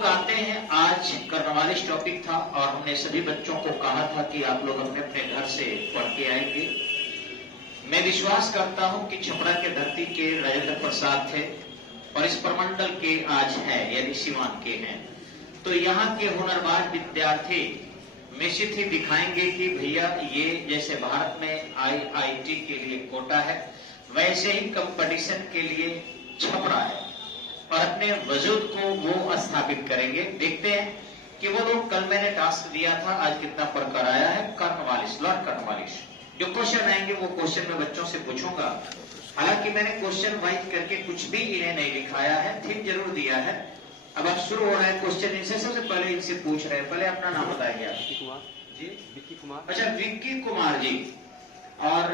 लोग आते हैं। आज कर्नवालिस टॉपिक था और हमने सभी बच्चों को कहा था कि आप लोग अपने अपने घर से पढ़ के आएंगे। मैं विश्वास करता हूं कि छपरा के धरती के राजेंद्र प्रसाद थे और इस प्रमंडल के आज हैं यानी सिवान के हैं, तो यहाँ के हुनरबाज विद्यार्थी निश्चित ही दिखाएंगे कि भैया ये जैसे भारत में IIT के लिए कोटा है वैसे ही कंपटीशन के लिए छपरा है और अपने वजूद को वो स्थापित करेंगे। देखते हैं कि वो लोग, कल मैंने टास्क दिया था, आज कितना पढ़कर आया है कर्नवालिस, लॉर्ड कर्नवालिस। जो क्वेश्चन आएंगे वो क्वेश्चन मैं बच्चों से पूछूंगा। हालांकि मैंने क्वेश्चन वाइज करके कुछ भी इन्हें नहीं दिखाया है, थीम जरूर दिया है। अब आप शुरू हो रहा है क्वेश्चन इनसे। सबसे पहले इनसे पूछ रहे हैं, पहले अपना नाम बताइए आप। जी, विक्की कुमार। अच्छा, विक्की कुमार जी। और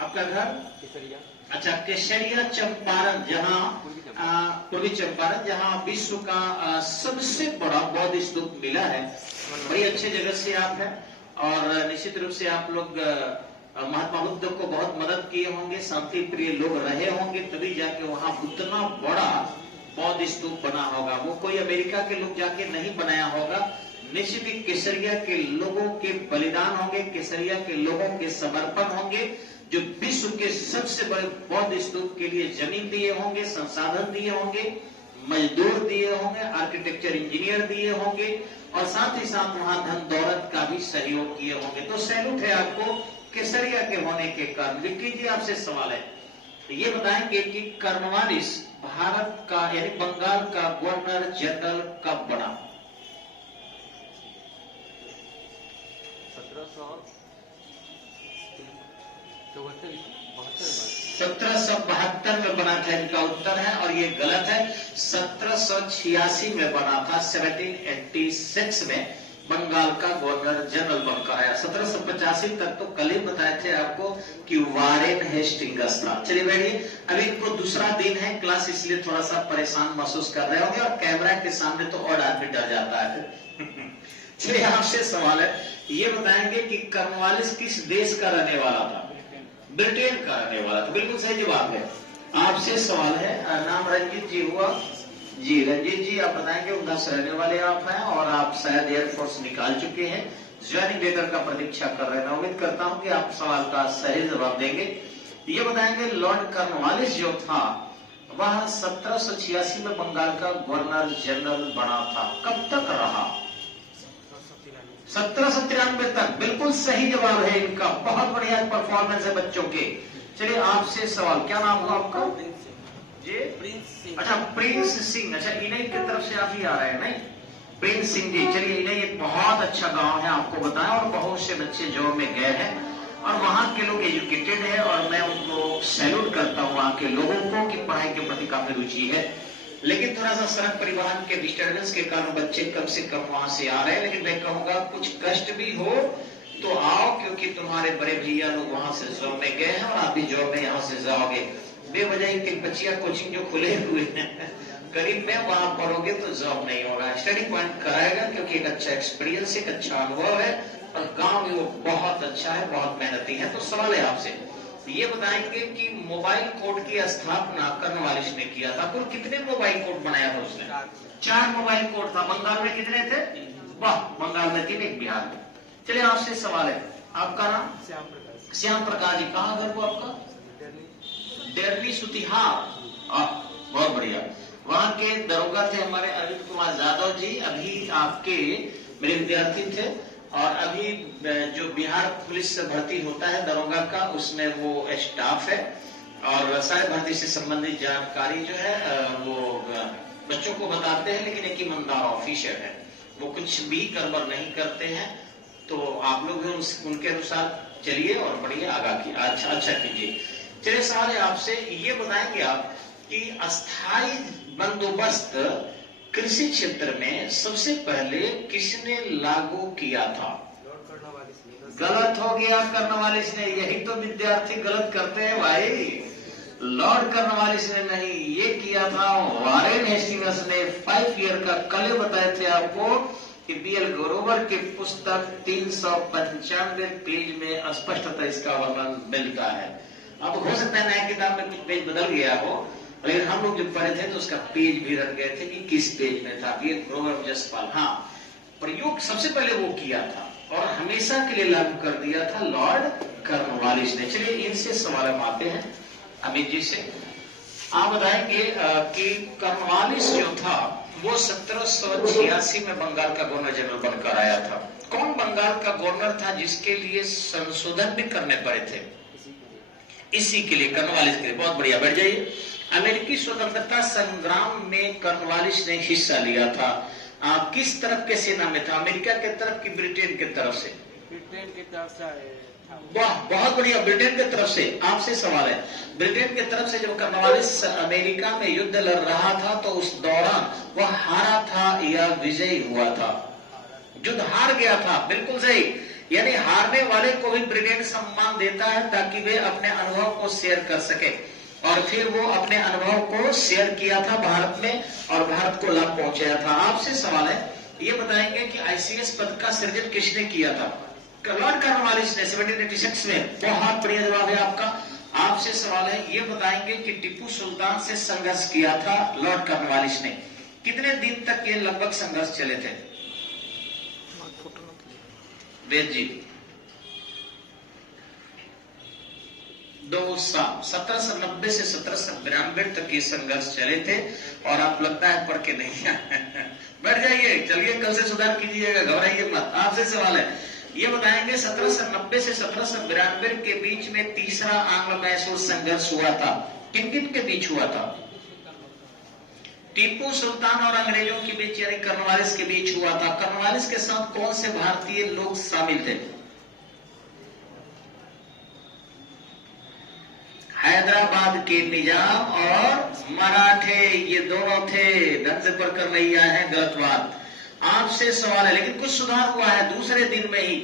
आपका घर केसरिया। अच्छा, केसरिया चंपारण, जहाँ पूर्वी चंपारण, जहाँ विश्व का सबसे बड़ा बौद्ध स्तूप मिला है। बड़ी अच्छे जगह से आप हैं और निश्चित रूप से आप लोग महात्मा बुद्ध को बहुत मदद किए होंगे, शांति प्रिय लोग रहे होंगे, तभी जाके वहां उतना बड़ा बौद्ध स्तूप बना होगा। वो कोई अमेरिका के लोग जाके नहीं बनाया होगा। निश्चित ही केसरिया के लोगों के बलिदान होंगे, केसरिया के लोगों के समर्पण होंगे, जो विश्व के सबसे बड़े बौद्ध स्तूप के लिए जमीन दिए होंगे, संसाधन दिए होंगे, मजदूर दिए होंगे, आर्किटेक्चर इंजीनियर दिए होंगे और साथ ही साथ वहां धन दौलत का भी सहयोग किए होंगे। तो सैल्यूट है आपको केसरिया के होने के कारण। विक्की जी, आपसे सवाल है, तो ये बताएंगे कि कर्नवालिस भारत का यानी बंगाल का गवर्नर जनरल कब बना? 1772 में बना था, इनका उत्तर है और ये गलत है। 1786 में बना था, 1786 में बंगाल का गवर्नर जनरल बनकर आया। 1785 तक तो कल ही बताए थे आपको कि वारेन हेस्टिंग्स था। चलिए बैठिए, अभी इनको दूसरा दिन है क्लास, इसलिए थोड़ा सा परेशान महसूस कर रहे होंगे और कैमरा के सामने तो और आदमी डर जाता है। चलिए, आपसे सवाल है, ये बताएंगे कि कर्नवालिस किस देश का रहने वाला था? ब्रिटेन का रहने वाला था। बिल्कुल सही जवाब है। आपसे सवाल है, नाम रंजीत जी हुआ जी। रंजीत जी, आप बताएंगे उधर से रहने वाले आप हैं और आप शायद एयरफोर्स निकाल चुके हैं, ज्वाइनिंग लेटर का प्रतीक्षा कर रहे हैं। मैं उम्मीद करता हूं कि आप सवाल का सही जवाब देंगे। ये बताएंगे लॉर्ड कर्नवालिस जो था वह 1786 में बंगाल का गवर्नर जनरल बना था। कब तक रहा? 1793 तक। बिल्कुल सही जवाब है इनका। बहुत बढ़िया परफॉर्मेंस है बच्चों के। चलिए, आपसे सवाल, क्या नाम हुआ आपका? जी, प्रिंस सिंह। अच्छा, प्रिंस सिंह। अच्छा, इन्हीं की तरफ से आप ही आ रहे हैं? नहीं, प्रिंस सिंह जी। चलिए, इन्हें एक बहुत अच्छा गांव है आपको बताया और बहुत से बच्चे जॉब में गए हैं और वहां के लोग एजुकेटेड है और मैं उनको सैल्यूट करता हूँ, वहां के लोगों को, कि पढ़ाई के प्रति काफी रुचि है। लेकिन थोड़ा सा सड़क परिवहन के डिस्टर्बेंस के कारण बच्चे कम से कम वहां से आ रहे हैं। लेकिन मैं कहूंगा कुछ कष्ट भी हो तो आओ, क्योंकि तुम्हारे बड़े भैया लोग वहां से जॉब में गए हैं और आप भी जॉब में यहाँ से जाओगे। बेवजह के बच्चिया कोचिंग जो खुले हुए हैं करीब में, वहां पढ़ोगे तो जॉब नहीं होगा। स्टडी पॉइंट कराएगा क्योंकि एक अच्छा एक्सपीरियंस, एक अच्छा अनुभव है और गाँव में वो बहुत अच्छा है, बहुत मेहनती है। तो सवाल है आपसे, ये बताएंगे कि मोबाइल कोड की स्थापना कर्नवालिस ने किया था। कुल कितने मोबाइल कोड बनाया था उसने? 4 मोबाइल कोड था। बंगाल में कितने थे? वाह, बंगाल में 3, एक बिहार में। चलिए, आपसे सवाल है, आपका नाम? श्याम प्रकाश जी। कहाँ घर को आपका? डेरली सुतिहार। बहुत बढ़िया। वहां के दरोगा थे हमारे अरविंद कुमार यादव जी, अभी आपके मेरे विद्यार्थी थे और अभी जो बिहार पुलिस से भर्ती होता है दरोगा का, उसमें वो स्टाफ है और सारे भर्ती से संबंधित जानकारी जो है वो बच्चों को बताते हैं। लेकिन एक ईमानदार ऑफिसर है, वो कुछ भी गड़बड़ नहीं करते हैं। तो आप लोग उनके अनुसार चलिए और बढ़िया अच्छा कीजिए। चलिए, सवाल है आपसे, ये बताएंगे आप कि अस्थायी बंदोबस्त कृषि क्षेत्र में सबसे पहले किसने लागू किया था? गलत हो गया, कर्नवालिस ने। यही तो विद्यार्थी गलत करते हैं भाई। लॉर्ड कर्नवालिस ने नहीं, ये किया था वारेन हेस्टिंग्स ने। 5 ईयर का कल बताए थे आपको कि BL ग्रोवर की पुस्तक 395 पेज में स्पष्टतः इसका वर्णन मिलता है। अब हो सकता है नया किताब में कुछ पेज बदल गया हो, लेकिन हम लोग जब पढ़े थे तो उसका पेज भी रख गए थे कि किस पेज में था। ये प्रोवर्ब जसपाल, हाँ, प्रयोग सबसे पहले वो किया था और हमेशा के लिए लागू कर दिया था लॉर्ड कॉर्नवालिस ने। चलिए इनसे सवाल हम आते हैं अमित जी से। आप बताएंगे कि कॉर्नवालिस जो था वो 1786 में बंगाल का गवर्नर जनरल बनकर आया था। कौन बंगाल का गवर्नर था जिसके लिए संशोधन भी करने पड़े थे? इसी के लिए, कॉर्नवालिस के लिए। बहुत बढ़िया, बैठ जाइए। अमेरिकी स्वतंत्रता संग्राम में कॉर्नवालिस ने हिस्सा लिया था। किस तरफ के सेना में था? अमेरिका के तरफ की ब्रिटेन की तरफ से? ब्रिटेन की तरफ से। वाह, बहुत बढ़िया, ब्रिटेन की तरफ से। आपसे सवाल है, ब्रिटेन की तरफ से जब कॉर्नवालिस अमेरिका में युद्ध लड़ रहा था तो उस दौरान वह हारा था या विजयी हुआ था? युद्ध हार गया था, बिल्कुल सही। यानी हारने वाले को भी ब्रिटेन सम्मान देता है ताकि वे अपने अनुभव को शेयर कर सके, और फिर वो अपने अनुभव को शेयर किया था भारत में और भारत को लाभ पहुंचाया था। आपसे सवाल है, ये बताएंगे कि आईसीएस पद का सृजन किसने किया था? लॉर्ड कॉर्नवालिस ने 1786 में। बहुत बढ़िया जवाब है आपका। आपसे सवाल है, ये बताएंगे कि टीपू सुल्तान से संघर्ष किया था लॉर्ड कॉर्नवालिस ने। कितने दिन तक ये लगभग संघर्ष चले थे? वेद जी, 2 साल, 1790 से 1792 तक ये संघर्ष चले थे। और आप लगता है पढ़ के नहीं बैठ जाइए, चलिए कल से सुधार कीजिएगा, घबराइए मत। आपसे सवाल है, ये बताएंगे 1790 से 1792 के बीच में तीसरा आंग्ल मैसूर संघर्ष हुआ था। किन किन के बीच हुआ था? टीपू सुल्तान और अंग्रेजों के बीच, यानी कॉर्नवालिस के बीच हुआ था। कॉर्नवालिस के साथ कौन से भारतीय लोग शामिल थे? हैदराबाद के निजाम और मराठे, ये दोनों थे। ढंग से पढ़कर नहीं आए हैं, गलत बात। आपसे सवाल है, लेकिन कुछ सुधार हुआ है दूसरे दिन में ही।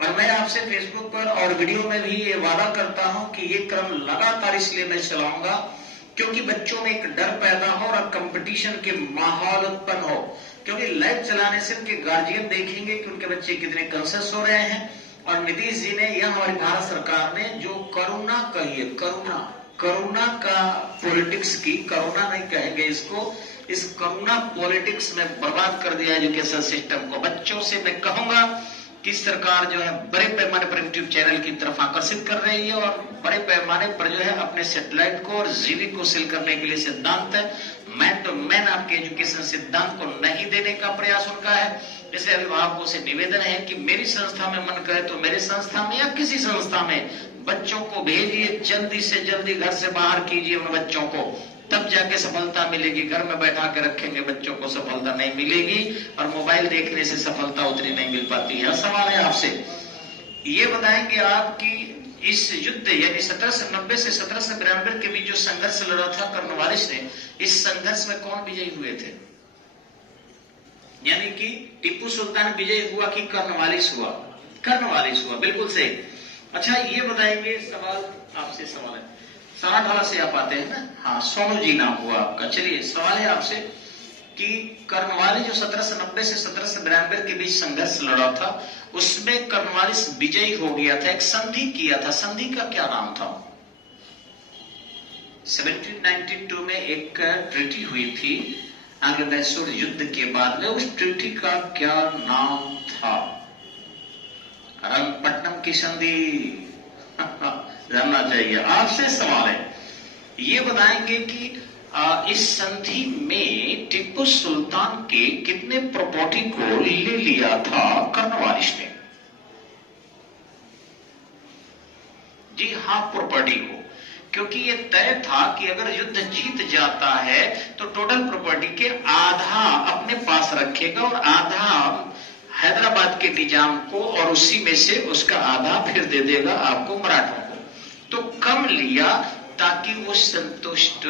और मैं आपसे फेसबुक पर और वीडियो में भी ये वादा करता हूं कि ये क्रम लगातार इसलिए मैं चलाऊंगा क्योंकि बच्चों में एक डर पैदा हो और कंपटीशन के माहौल उत्पन्न हो। क्योंकि लाइव चलाने से उनके गार्जियन देखेंगे कि उनके बच्चे कितने कॉन्शियस हो रहे हैं। और नीतीश जी ने, यह हमारी भारत सरकार ने जो करुणा कही है, करुणा का पॉलिटिक्स की, करुणा नहीं कहेंगे इसको, इस करुणा पॉलिटिक्स में बर्बाद कर दिया एजुकेशन सिस्टम को। बच्चों से मैं कहूंगा कि सरकार जो है बड़े पैमाने पर यूट्यूब चैनल की तरफ आकर्षित कर रही है और बड़े पैमाने पर जो है अपने सैटेलाइट को और जीवी को सेल करने के लिए सिद्धांत है। मैन टू मैन आपके एजुकेशन सिद्धांत को नहीं देने का प्रयास उनका है। इसलिए अभिभावकों से निवेदन है कि मेरी संस्था में मन करे तो मेरे संस्था में या किसी संस्था में बच्चों को भेजिए, जल्दी से जल्दी घर से बाहर कीजिए उन बच्चों को, तब जाके सफलता मिलेगी। घर में बैठा के रखेंगे बच्चों को, सफलता नहीं मिलेगी। और मोबाइल देखने से सफलता उतनी नहीं मिल पाती है। सवाल है आपसे, ये बताएंगे आपकी इस युद्ध यानी 1790 से 1792 के बीच जो संघर्ष लड़ा था कॉर्नवालिस ने, इस संघर्ष में कौन विजयी हुए थे? यानी कि टीपू सुल्तान विजयी हुआ कि कॉर्नवालिस हुआ? कॉर्नवालिस हुआ, बिल्कुल सही। अच्छा, ये बताएंगे, सवाल आपसे सवाल है, साराढाला से आप आते हैं ना? हाँ, सोनू जी नाम हुआ आपका। चलिए सवाल है आपसे कि कॉर्नवालिस जो 1790 से 1792 के बीच संघर्ष लड़ा था, उसमें कॉर्नवालिस विजयी हो गया था, एक संधि किया था। संधि का क्या नाम था? 1792 में एक ट्रीटी हुई थी आंग्ल मैसूर युद्ध के बाद में। उस ट्रीटी का क्या नाम था? रंगपट्टनम की संधि जानना चाहिए। आपसे सवाल है, ये बताएंगे कि इस संधि में टीपू सुल्तान के कितने प्रॉपर्टी को ले लिया था कॉर्नवालिस ने? जी हाँ, प्रॉपर्टी को। क्योंकि ये तय था कि अगर युद्ध जीत जाता है तो टोटल प्रॉपर्टी के आधा अपने पास रखेगा और आधा हैदराबाद के निजाम को, और उसी में से उसका आधा फिर दे देगा आपको मराठों को। तो कम लिया ताकि वो संतुष्ट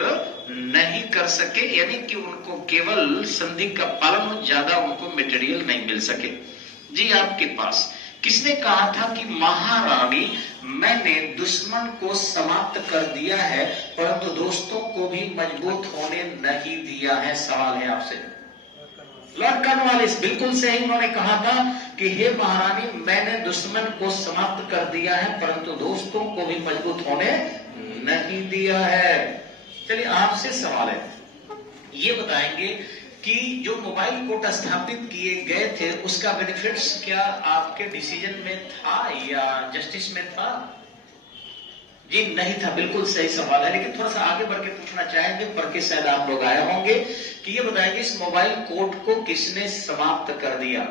नहीं कर सके, यानी कि उनको केवल संधि का पालन हो, ज्यादा उनको मटेरियल नहीं मिल सके। जी आपके पास किसने कहा था कि महारानी मैंने दुश्मन को समाप्त कर दिया है परंतु दोस्तों को भी मजबूत होने नहीं दिया है? सवाल है आपसे। लॉर्ड कॉर्नवालिस, बिल्कुल सही। उन्होंने कहा था कि हे महारानी, मैंने दुश्मन को समाप्त कर दिया है परंतु दोस्तों को भी मजबूत होने नहीं दिया है। चलिए आपसे सवाल है, ये बताएंगे कि जो मोबाइल कोर्ट स्थापित किए गए थे उसका बेनिफिट्स क्या आपके डिसीजन में था या जस्टिस में था? जी नहीं था, बिल्कुल सही सवाल है। लेकिन थोड़ा सा आगे बढ़ के पूछना चाहेंगे, पढ़ के शायद आप लोग आए होंगे, कि ये बताएंगे इस मोबाइल कोर्ट को किसने समाप्त कर दिया?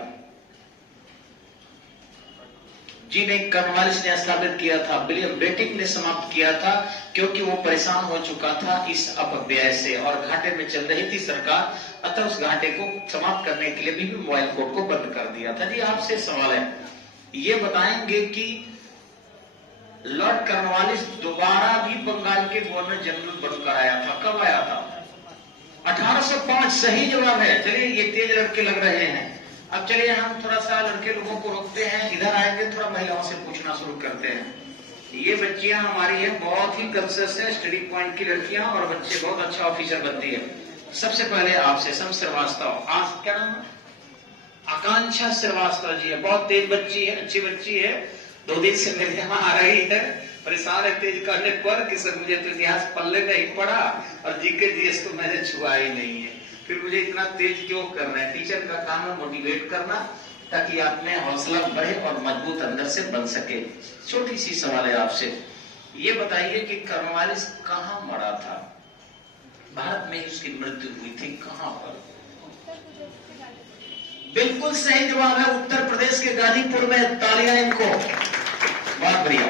जी नहीं, कॉर्नवालिस ने स्थापित किया था, विलियम बेटिंग ने समाप्त किया था, क्योंकि वो परेशान हो चुका था इस अपव्यय से और घाटे में चल रही थी सरकार, अतः उस घाटे को समाप्त करने के लिए भी मोबाइल कोर्ट को बंद कर दिया था। जी आपसे सवाल है, ये बताएंगे कि लॉर्ड कॉर्नवालिस दोबारा भी बंगाल के गवर्नर जनरल बनकर आया था, कब आया था? 1805, सही जवाब है। चलिए ये तेज लड़के लग रहे हैं। अब चलिए हम थोड़ा सा लड़के लोगों को रोकते हैं, इधर आएंगे, थोड़ा महिलाओं से पूछना शुरू करते हैं। ये बच्चियां हमारी हैं, बहुत ही कंसियस है, स्टडी पॉइंट की लड़कियां, और बच्चे बहुत अच्छा ऑफिसर बनती है। सबसे पहले आपसे सम श्रीवास्तव, आज क्या नाम है? आकांक्षा श्रीवास्तव जी है, बहुत तेज बच्ची है, अच्छी बच्ची है, 2 दिन से मेरे यहाँ आ रही है, परेशान है तेज करने पर कि सर मुझे तो इतिहास पल्ले नहीं पड़ा और जीके जीएस तो मैंने छुआ ही नहीं है, फिर मुझे इतना तेज क्यों कर रहे हैं? टीचर का काम है मोटिवेट करना, ताकि आप में हौसला बढ़े और मजबूत अंदर से बन सके। छोटी सी सवाल है आपसे, ये बताइए कि कॉर्नवालिस कहाँ मरा था? भारत में उसकी मृत्यु हुई थी, कहां पर? बिल्कुल सही जवाब है, उत्तर प्रदेश के गाजीपुर में। तालियां इनको, बहुत बढ़िया।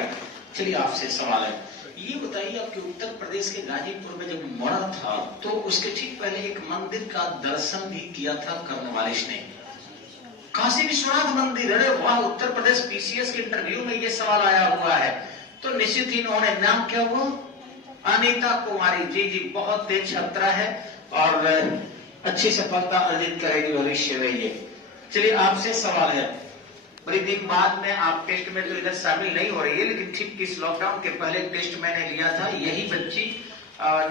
चलिए आपसे सवाल है, ये बताइए आपके उत्तर प्रदेश के गाजीपुर में जब मरा था तो उसके ठीक पहले एक मंदिर का दर्शन भी किया था कॉर्नवालिस ने, काशी विश्वनाथ मंदिर। अरे वाह, उत्तर प्रदेश पीसीएस के इंटरव्यू में ये सवाल आया हुआ है, तो निश्चित ही इन्होंने, नाम क्या हुआ? अनीता कुमारी जी। जी बहुत तेज छात्रा है और अच्छी सफलता अर्जित करेगी भविष्य में ये। चलिए आपसे सवाल है, बड़ी दिन बाद में आप टेस्ट में तो इधर शामिल नहीं हो रही है, लेकिन ठीक इस लॉकडाउन के पहले टेस्ट मैंने लिया था, यही बच्ची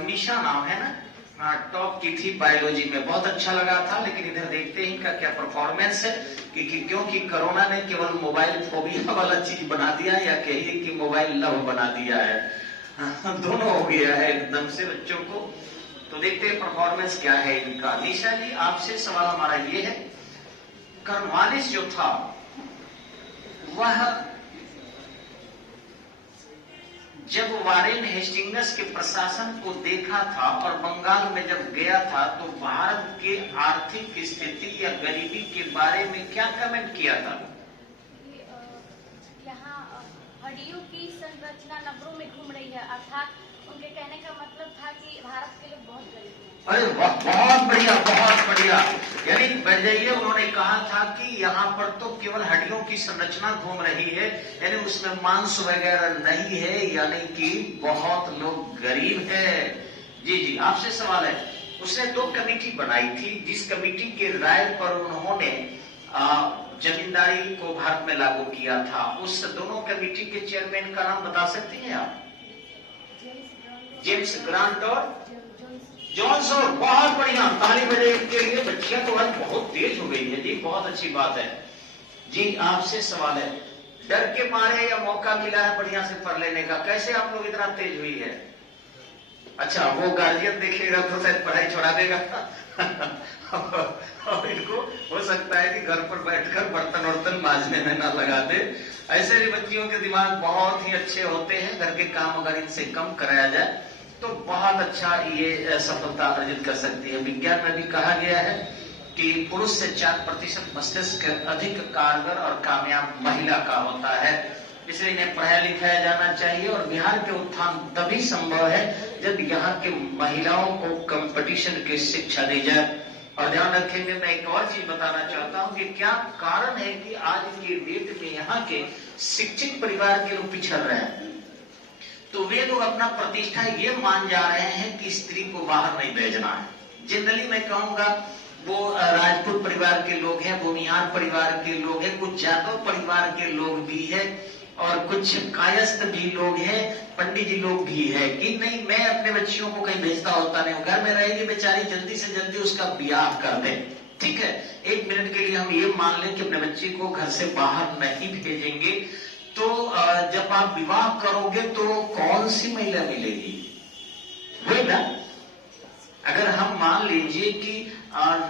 निशा नाम है ना, टॉप की थी बायोलॉजी में, बहुत अच्छा लगा था। लेकिन इधर देखते ही इनका क्या परफॉर्मेंस है, क्योंकि कोरोना ने केवल मोबाइल फोबिया वाला चीज बना दिया या कहिए कि मोबाइल लव बना दिया है, दोनों हो गया है एकदम से बच्चों को। तो देखते हैं परफॉर्मेंस क्या है इनका। निशा जी आपसे सवाल हमारा ये है, कॉर्नवालिस जो था वह जब वारेन हेस्टिंग्स के प्रशासन को देखा था और बंगाल में जब गया था तो भारत के आर्थिक स्थिति या गरीबी के बारे में क्या कमेंट किया था? यहाँ हड्डियों की संरचना नब्बरों में घूम रही है, अर्थात उनके कहने का मतलब था कि भारत के लोग बहुत गरीब हैं। अरे बहुत बढ़िया, बहुत बढ़िया। यानी बढ़ जाइए, उन्होंने कहा था कि यहाँ पर तो केवल हड्डियों की संरचना घूम रही है, यानी उसमें मांस वगैरह नहीं है, यानी कि बहुत लोग गरीब है। जी जी आपसे सवाल है, उसने 2 कमेटी बनाई थी, जिस कमेटी के राय पर उन्होंने जमींदारी को भारत में लागू किया था, उस दोनों कमेटी के चेयरमैन का नाम बता सकती हैं आप? जेम्स ग्रांट और जॉनसन। बहुत बढ़िया, ताली बजे के लिए। बच्चियां तो आज बहुत तेज हो गई है जी, बहुत अच्छी बात है। जी आपसे सवाल है, डर के मारे या मौका मिला है बढ़िया से पढ़ लेने का, कैसे आप लोग इतना तेज हुई है? अच्छा, वो गार्जियन देखेगा तो शायद पढ़ाई छोड़ा देगा और इनको हो सकता है कि घर पर बैठकर बर्तन वर्तन मांजने में ना लगा दे। ऐसे भी बच्चियों के दिमाग बहुत ही अच्छे होते हैं, घर के काम अगर इनसे कम कराया जाए तो बहुत अच्छा ये सफलता अर्जित कर सकती है। विज्ञान में भी कहा गया है कि पुरुष से 4% मस्तिष्क अधिक कारगर और कामयाब महिला का होता है, इसलिए इन्हें पढ़ाया लिखाया जाना चाहिए। और बिहार के उत्थान तभी संभव है जब यहाँ के महिलाओं को कंपटीशन की शिक्षा दी जाए। और ध्यान रखेंगे, मैं एक और चीज बताना चाहता हूँ कि क्या कारण है कि आज के डेट में यहाँ के शिक्षित परिवार के लोग पिछड़ रहे हैं। तो वे लोग अपना प्रतिष्ठा ये मान जा रहे हैं कि स्त्री को बाहर नहीं भेजना है। जनरली मैं कहूंगा वो राजपूत परिवार के लोग हैं, भूमिहार परिवार के लोग हैं, कुछ जादव परिवार के लोग भी हैं और कुछ कायस्थ भी लोग हैं, पंडित जी लोग भी है कि नहीं मैं अपने बच्चियों को कहीं भेजता होता नहीं, घर में रहेगी बेचारी, जल्दी से जल्दी उसका ब्याह कर दें। ठीक है, 1 मिनट के लिए हम ये मान लें कि अपने बच्ची को घर से बाहर नहीं भेजेंगे, तो जब आप विवाह करोगे तो कौन सी महिला मिलेगी? वही ना, अगर हम मान लीजिए कि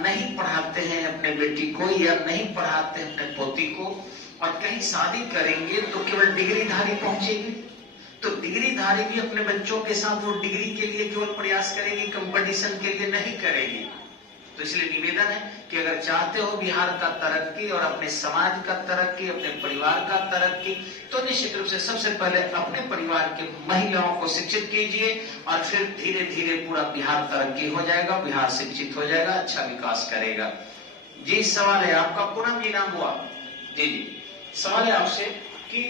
नहीं पढ़ाते हैं अपने बेटी को या नहीं पढ़ाते हैं अपने पोती को और कहीं शादी करेंगे तो केवल डिग्रीधारी पहुंचेगी, तो डिग्रीधारी भी अपने बच्चों के साथ वो डिग्री के लिए केवल प्रयास करेगी, कंपटीशन के लिए नहीं करेगी। तो इसलिए निवेदन है कि अगर चाहते हो बिहार का तरक्की और अपने समाज का तरक्की, अपने परिवार का तरक्की, तो निश्चित रूप से सबसे पहले अपने परिवार के महिलाओं को शिक्षित कीजिए और फिर धीरे धीरे पूरा बिहार तरक्की हो जाएगा, बिहार शिक्षित हो जाएगा, अच्छा विकास करेगा। जी सवाल है आपका, पूनम जी नाम हुआ जी जी, सवाल है आपसे कि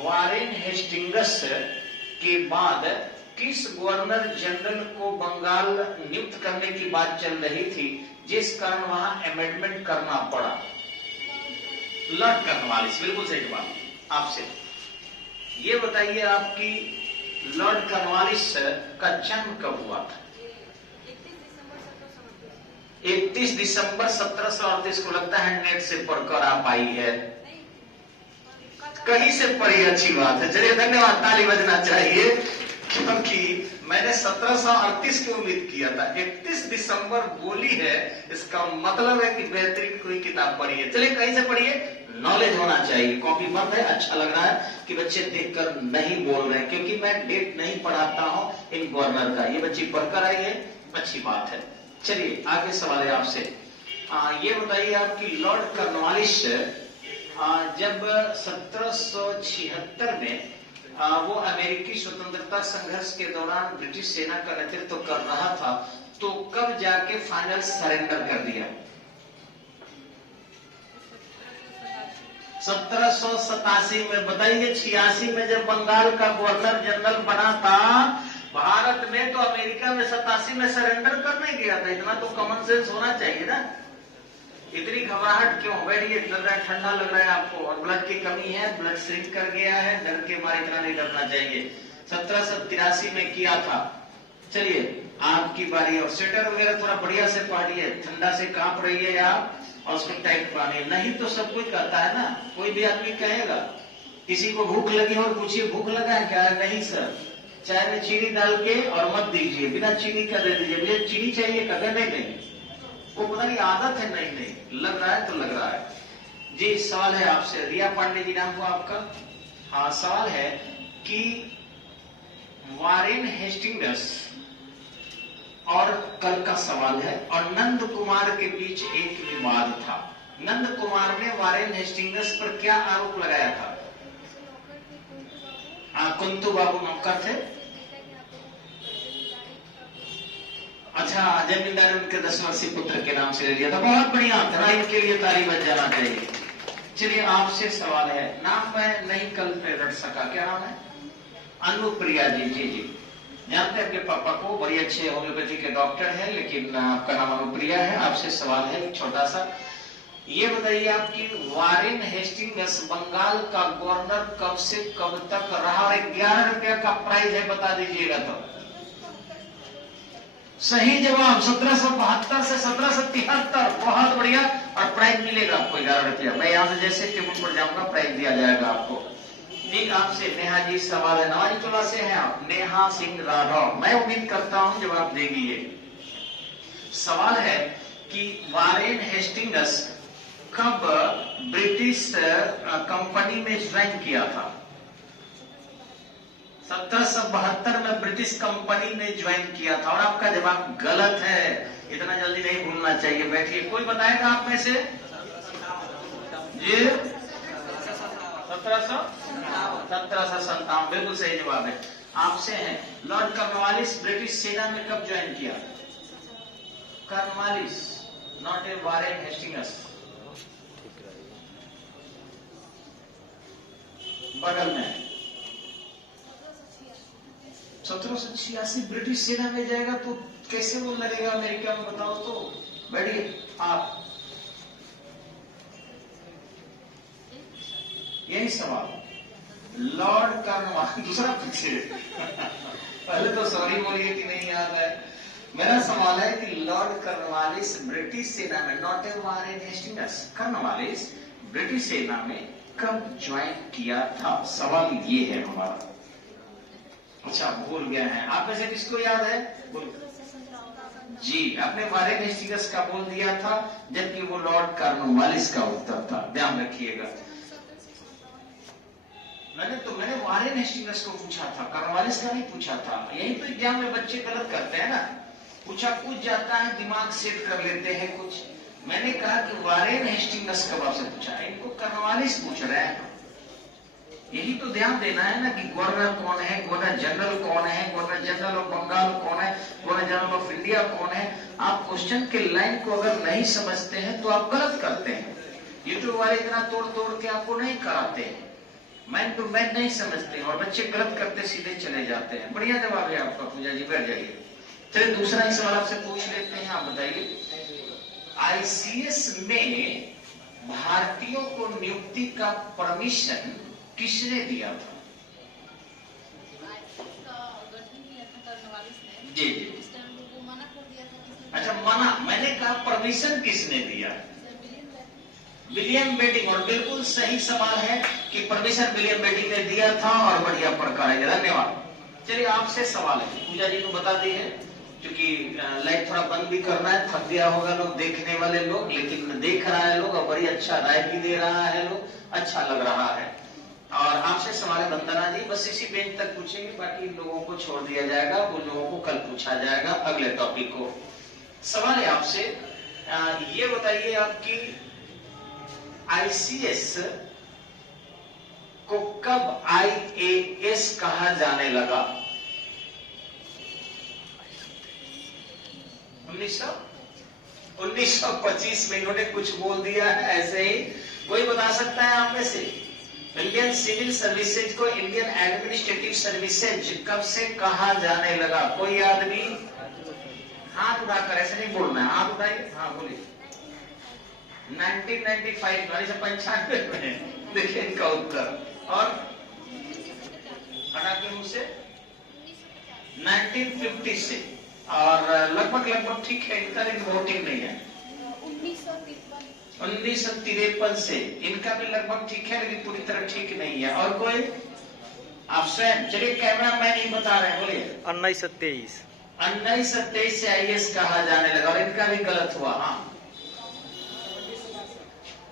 वारेन हेस्टिंग्स के बाद किस गवर्नर जनरल को बंगाल नियुक्त करने की बात चल रही थी जिस कारण वहां अमेंडमेंट करना पड़ा? लॉर्ड कॉर्नवालिस, बिल्कुल सही जवाब। आपसे ये बताइए आपकी लॉर्ड कॉर्नवालिस का जन्म कब हुआ था? 31 दिसंबर 1738 को। लगता है नेट से पढ़कर आप आई है, कहीं से पढ़ी, अच्छी बात है। चलिए धन्यवाद, ताली बजना चाहिए, क्योंकि मैंने 1738 की उम्मीद किया था, 31 दिसंबर बोली है, इसका मतलब है कि बेहतरीन कोई किताब पढ़ी है। चलिए कहीं से पढ़िए, नॉलेज होना चाहिए। कॉपी बंद है, अच्छा लग रहा है कि बच्चे देखकर नहीं बोल रहे हैं, क्योंकि मैं डेट नहीं पढ़ाता हूं इन गवर्नर का, ये बच्ची पढ़कर आई है, अच्छी बात है। चलिए आगे सवाल है आपसे, ये बताइए आपकी लॉर्ड कॉर्नवालिस जब 1776 में वो अमेरिकी स्वतंत्रता संघर्ष के दौरान ब्रिटिश सेना का नेतृत्व कर रहा था, तो कब जाके फाइनल सरेंडर कर दिया? 1787 में। बताइए 86 में जब बंगाल का गवर्नर जनरल बना था भारत में, तो अमेरिका में 87 में सरेंडर करने गया था। इतना तो कॉमन सेंस होना चाहिए ना। इतनी घबराहट क्यों? बैठिए, लग रहा है ठंडा लग रहा है आपको और ब्लड की कमी है, ब्लड श्रिंक कर गया है, डर के मारे इतना नहीं डरना चाहिए। 1783 में किया था। चलिए आपकी बारी, और स्वेटर वगैरह थोड़ा बढ़िया से पहनिए, ठंडा से कांप रही है आप, और उसको टाइट पहनिए, नहीं तो सब कुछ कहता है ना, कोई भी आदमी कहेगा। किसी को भूख लगी और पूछिए भूख लगा है क्या? नहीं सर, चाय में चीनी डाल के और मत दीजिए, बिना चीनी का दे दीजिए। मुझे चीनी चाहिए, कभी नहीं, वो पता नहीं आदत है, नहीं लग रहा है तो लग रहा है। जी सवाल है आपसे, रिया पांडे जी नाम हुआ आपका। हाँ सवाल है कि वारेन हेस्टिंग्स, और कल का सवाल है, और नंद कुमार के बीच एक विवाद था। नंद कुमार ने वारेन हेस्टिंग्स पर क्या आरोप लगाया था? कुंतु बाबू नौकर थे। अच्छा, जमींदार उनके 10 वर्षीय पुत्र के नाम से ले लिया था। बहुत बढ़िया, धराई के लिए ताली बज जाना चाहिए। चलिए आपसे सवाल है, नाम मैं नहीं कल पे रट सका, क्या नाम है? अनुप्रिया जी। जी जी, जानते हैं आपके पापा को, बड़ी अच्छे होम्योपैथी के डॉक्टर हैं, लेकिन आपका नाम अनुप्रिया है। आपसे सवाल है छोटा सा, ये बताइए आपकी वारेन हेस्टिंग्स बंगाल का गवर्नर कब से कब तक रहा, और 11 रुपया का प्राइज है, बता दीजिएगा। तो सही जवाब 1772 से 1773। बहुत बढ़िया, और प्राइज मिलेगा आपको 11 रुपया। मैं यहाँ से जैसे टेबल पर जाऊंगा प्राइज दिया जाएगा आपको। ठीक, आपसे नेहा जी सवाल है, नवाजी टोला से हैं आप, नेहा सिंह राठौर। मैं उम्मीद करता हूं जवाब देगी ये। सवाल है कि वारेन हेस्टिंग्स कब ब्रिटिश कंपनी में ज्वाइन किया था? 1772 में ब्रिटिश कंपनी में ज्वाइन किया था, और आपका जवाब गलत है। इतना जल्दी नहीं भूलना चाहिए, बैठिए। कोई बताएगा आप में से? ये 1757, बिल्कुल सही जवाब है। आपसे है, लॉर्ड कॉर्नवालिस ब्रिटिश सेना में कब ज्वाइन किया? Cornwallis, not a Warren Hastings. बगल में 1786 ब्रिटिश सेना में जाएगा तो कैसे वो लड़ेगा अमेरिका में, बताओ तो। बैठिए आप, यही सवाल। लॉर्ड कॉर्नवालिस, दूसरा पूछिए। पहले तो सॉरी बोलिए कि नहीं याद है। मेरा सवाल है कि लॉर्ड कॉर्नवालिस ब्रिटिश सेना में, not a Warren Hastings, Cornwallis British सेना में कब ज्वाइन किया था? सवाल ये है हमारा। अच्छा, भूल गया है। आप में से किसको याद है? जी, आपने वारेन हेस्टिंग्स का बोल दिया था, जबकि वो लॉर्ड कॉर्नवालिस का उत्तर था, ध्यान रखिएगा। मैंने वारेन हेस्टिंग्स को पूछा था, कॉर्नवालिस का नहीं पूछा था। यही तो एग्जाम में बच्चे गलत करते हैं ना, पूछा पूछ जाता है, दिमाग सेट कर लेते हैं कुछ। मैंने कहा कि वारेन हेस्टिंग्स कब आपसे पूछा, इनको कॉर्नवालिस पूछ रहे हैं। यही तो ध्यान देना है ना कि गवर्नर कौन है, गवर्नर जनरल कौन है, गवर्नर जनरल ऑफ बंगाल कौन है, गवर्नर जनरल ऑफ इंडिया कौन है। आप क्वेश्चन के लाइन को अगर नहीं समझते हैं तो आप गलत करते हैं। यूट्यूब वाले इतना तोड़ तोड़ के आपको नहीं कराते हैं, मैन टू मैन नहीं समझते और बच्चे गलत करते सीधे चले जाते हैं। बढ़िया जवाब है आपका पूजा जी, बैठ जाइए। चलिए दूसरा ही सवाल आपसे पूछ लेते हैं, आप बताइए आईसीएस में भारतीयों को नियुक्ति का परमिशन किसने दिया था? जी जी, अच्छा मना, मैंने कहा परमिशन किसने दिया? William Bentinck. और बिल्कुल सही सवाल है कि परमिशन विलियम बेटिंग ने दिया था और बढ़िया प्रकार है, धन्यवाद। चलिए आपसे सवाल है, पूजा जी को बता दी है, क्योंकि लाइट थोड़ा बंद भी करना है, थक गया होगा लोग देखने वाले लोग, लेकिन देख रहा है लोग और बड़ी अच्छा राय भी दे रहा है लोग, अच्छा लग रहा है। और आपसे सवाल है वंदना जी, बस इसी बेंच तक पूछेंगे, बाकी लोगों को छोड़ दिया जाएगा, वो लोगों को कल पूछा जाएगा अगले टॉपिक को। सवाल है आपसे, ये बताइए आपकी आईसीएस को कब आईएएस कहा जाने लगा? 1925 में इन्होंने कुछ बोल दिया है ऐसे ही। कोई बता सकता है आप में से? इंडियन सिविल सर्विसेज को इंडियन एडमिनिस्ट्रेटिव सर्विसेज कब से कहा जाने लगा? कोई आदमी हाथ उठाकर, ऐसे नहीं बोलना है, हाथ उठाइए, हाँ बोलिए। 1995 1995 में, देखिए इनका उत्तर। और हटा के मुंह से 1950 से, और लगभग ठीक है इनका, लेकिन वोटिंग नहीं है। 1953 से, इनका भी लगभग ठीक है लेकिन पूरी तरह ठीक नहीं है। और कोई? आप स्वयं, चलिए कैमरा मैन ही बता रहे हैं, बोलिए। 1923 1923 से आईएएस कहा जाने लगा, और इनका भी गलत हुआ। हाँ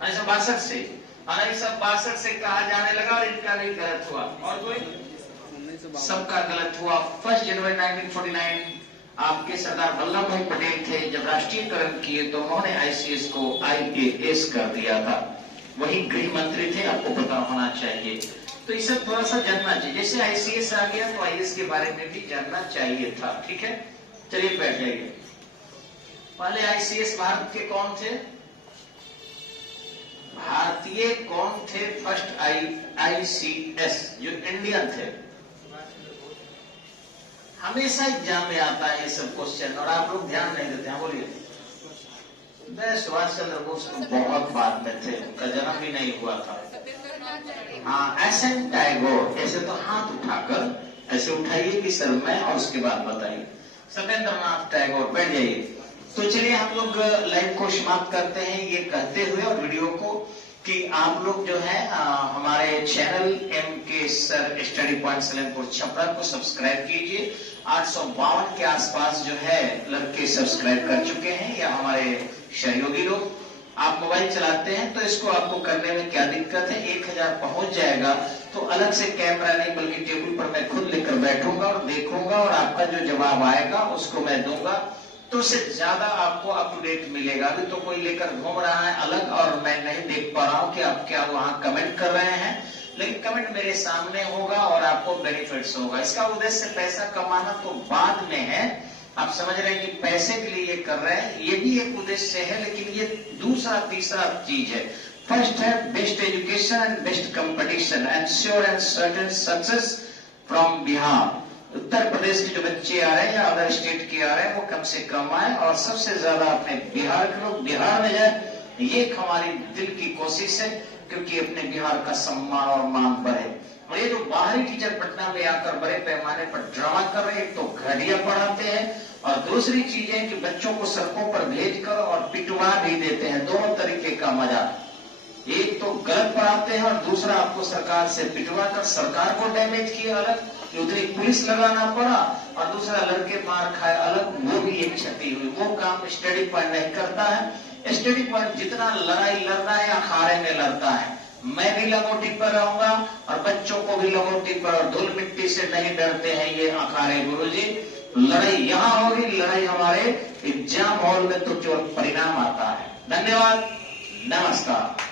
1962 से, 1962 से कहा जाने लगा और इनका भी गलत हुआ। और कोई? सबका गलत हुआ। 1 जनवरी 1949 आपके सरदार वल्लभ भाई पटेल थे, जब राष्ट्रीयकरण किए तो उन्होंने आईसीएस को आईएएस कर दिया था। वही गृह मंत्री थे, आपको पता होना चाहिए। तो इसे थोड़ा सा जानना चाहिए, जैसे आईसीएस आ गया तो आईएएस के बारे में भी जानना चाहिए था, ठीक है। चलिए बैठ जाइए। पहले आईसीएस भारत के कौन थे? भारतीय कौन थे? फर्स्ट आईसीएस जो इंडियन थे। हमेशा एग्जाम में आता है ये सब क्वेश्चन और आप लोग ध्यान नहीं देते हैं। बोलिए। सुभाष चंद्र बोस तो बहुत बाद में थे, उनका जन्म भी नहीं हुआ था। हाँ, एसएन टैगोर। ऐसे तो हाथ उठाकर ऐसे उठाइए कि सर मैं, और उसके बाद बताइए। सत्येंद्रनाथ टैगोर। बैठ जाइए। तो चलिए हम लोग लाइव को समाप्त करते हैं ये कहते हुए, और वीडियो को, कि आप लोग जो है हमारे channel MK sir study point Salempur Chhapra को सब्सक्राइब कीजिए। 852 के आसपास जो है लड़के सब्सक्राइब कर चुके हैं, या हमारे सहयोगी लोग। आप मोबाइल चलाते हैं तो इसको आपको करने में क्या दिक्कत है? 1000 पहुंच जाएगा तो अलग से कैमरा नहीं बल्कि टेबल पर मैं खुद लेकर बैठूंगा और देखूंगा, और आपका जो जवाब आएगा उसको मैं दूंगा, तो उससे ज्यादा आपको अप टू डेट मिलेगा। अभी तो कोई लेकर घूम रहा है अलग, और मैं नहीं देख पा रहा हूँ कि आप क्या वहां कमेंट कर रहे हैं, लेकिन कमेंट मेरे सामने होगा और आपको बेनिफिट्स होगा। इसका उद्देश्य पैसा कमाना तो बाद में है, आप समझ रहे हैं कि पैसे के लिए ये कर रहे हैं, ये भी एक उद्देश्य है, लेकिन ये दूसरा तीसरा चीज है। फर्स्ट है best education and best competition, ensure and certain success from Bihar. Uttar Pradesh के जो बच्चे आ रहे हैं या अदर स्टेट के आ रहे हैं वो कम से कम आए, और सबसे ज्यादा अपने बिहार के लोग बिहार में जाए, ये एक हमारी दिल की कोशिश है, क्योंकि अपने बिहार का सम्मान और मान बढ़े। और ये जो बाहरी टीचर पटना में आकर बड़े पैमाने पर ड्रामा कर रहे हैं, तो घटिया पढ़ाते हैं, और दूसरी चीज है कि बच्चों को सड़कों पर भेजकर और पिटवा भी देते हैं। दोनों तरीके का मजा, एक तो गलत पढ़ाते हैं और दूसरा आपको सरकार से पिटवा कर सरकार को डैमेज किया अलग। कि उधर एक पुलिस लगाना पड़ा और दूसरा लड़के मार खाए अलग, वो भी एक क्षति हुई। वो काम स्टडी पॉइंट नहीं करता है। स्टडी पॉइंट जितना लड़ाई लड़ना है अखाड़े में लड़ता है। मैं भी लंगोटी पर रहूंगा और बच्चों को भी लंगोटी पर, और धूल मिट्टी से नहीं डरते हैं ये अखाड़े। गुरुजी लड़ाई यहाँ होगी, लड़ाई हमारे एग्जाम हॉल में तो जो परिणाम आता है। धन्यवाद, नमस्कार।